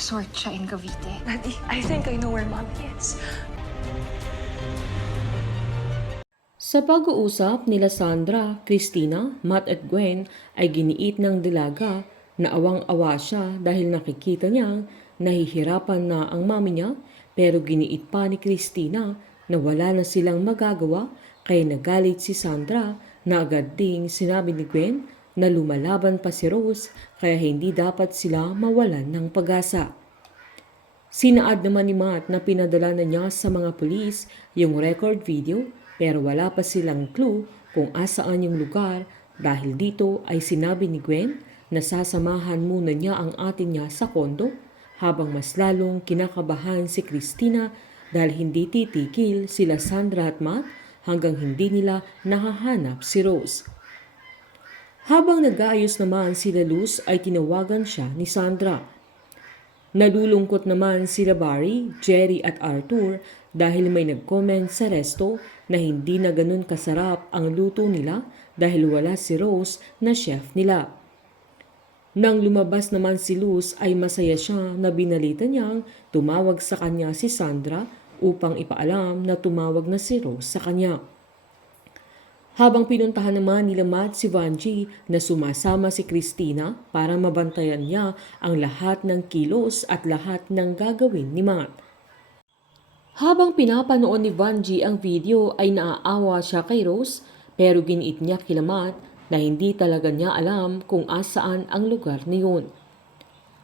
resort siya in Cavite. Daddy, I think I know where Mommy is. Sa pag-uusap nila Sandra, Christina, Matt at Gwen ay giniit ng dalaga na awang-awa siya dahil nakikita niyang nahihirapan na ang mami niya, pero giniit pa ni Christina na wala na silang magagawa, kaya nagalit si Sandra na agad ding sinabi ni Gwen na lumalaban pa si Rose kaya hindi dapat sila mawalan ng pag-asa. Sinaad naman ni Matt na pinadala na niya sa mga pulis yung record video, pero wala pa silang clue kung asaan yung lugar. Dahil dito ay sinabi ni Gwen na sasamahan muna niya ang ate niya sa kondo, habang mas lalong kinakabahan si Christina dahil hindi titigil sila Sandra at Matt hanggang hindi nila nahahanap si Rose. Habang nag-aayos naman sila Luz ay tinawagan siya ni Sandra. Nalulungkot naman sila Barry, Jerry at Arthur dahil may nag-comment sa resto na hindi na ganun kasarap ang luto nila dahil wala si Rose na chef nila. Nang lumabas naman si Luz ay masaya siya na binalita niyang tumawag sa kanya si Sandra upang ipaalam na tumawag na si Rose sa kanya. Habang pinuntahan naman nila Matt si Vanjie na sumasama si Christina para mabantayan niya ang lahat ng kilos at lahat ng gagawin ni Matt. Habang pinapanood ni Vanjie ang video ay naaawa siya kay Rose, pero giniit niya kila Matt na hindi talaga niya alam kung asaan ang lugar niyon.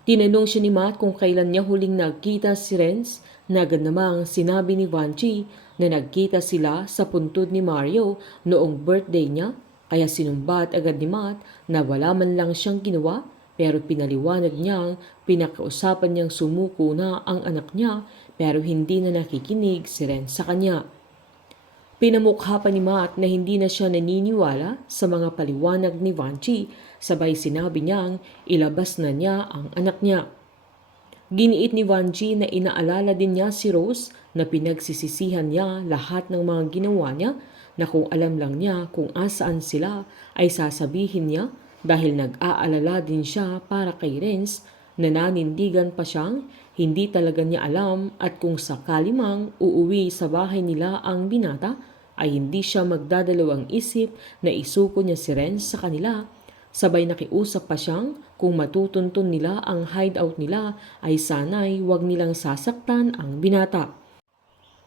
Tinanong siya ni Matt kung kailan niya huling nagkita si Renz, na agad namang sinabi ni Vanjie na nagkita sila sa puntod ni Mario noong birthday niya, kaya sinumbat agad ni Matt na wala man lang siyang ginawa, pero pinaliwanag niyang pinakausapan niyang sumuko na ang anak niya pero hindi na nakikinig si Ren sa kanya. Pinamukha pa ni Matt na hindi na siya naniniwala sa mga paliwanag ni Vanjie, sabay sinabi niyang ilabas na niya ang anak niya. Giniit ni Vanjie na inaalala din niya si Rose na pinagsisisihan niya lahat ng mga ginawa niya, na kung alam lang niya kung asaan sila ay sasabihin niya, dahil nag-aalala din siya para kay Renz na nanindigan pa siyang hindi talaga niya alam, at kung sakali mang uuwi sa bahay nila ang binata ay hindi siya magdadalawang isip na isuko niya si Renz sa kanila. Sabay nakiusap pa siyang kung matutuntun nila ang hideout nila ay sana'y wag nilang sasaktan ang binata.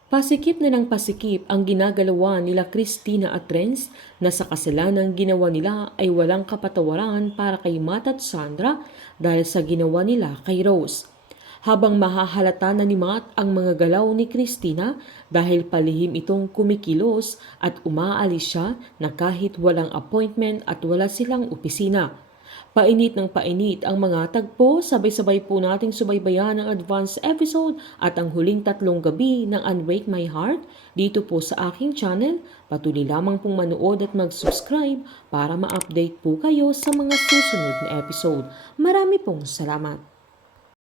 Pasikip na ng pasikip ang ginagalawa nila Christina at Renz na sa kasalanang ginawa nila ay walang kapatawaran para kay Matt at Sandra dahil sa ginawa nila kay Rose. Habang mahahalata na ni Matt ang mga galaw ni Christina dahil palihim itong kumikilos at umaalis siya na kahit walang appointment at wala silang opisina. Painit ng painit ang mga tagpo, sabay-sabay po nating subaybayan ang advance episode at ang huling 3 gabi ng Unbreak My Heart dito po sa aking channel. Patuloy lamang pong manood at mag-subscribe para ma-update po kayo sa mga susunod na episode. Marami pong salamat!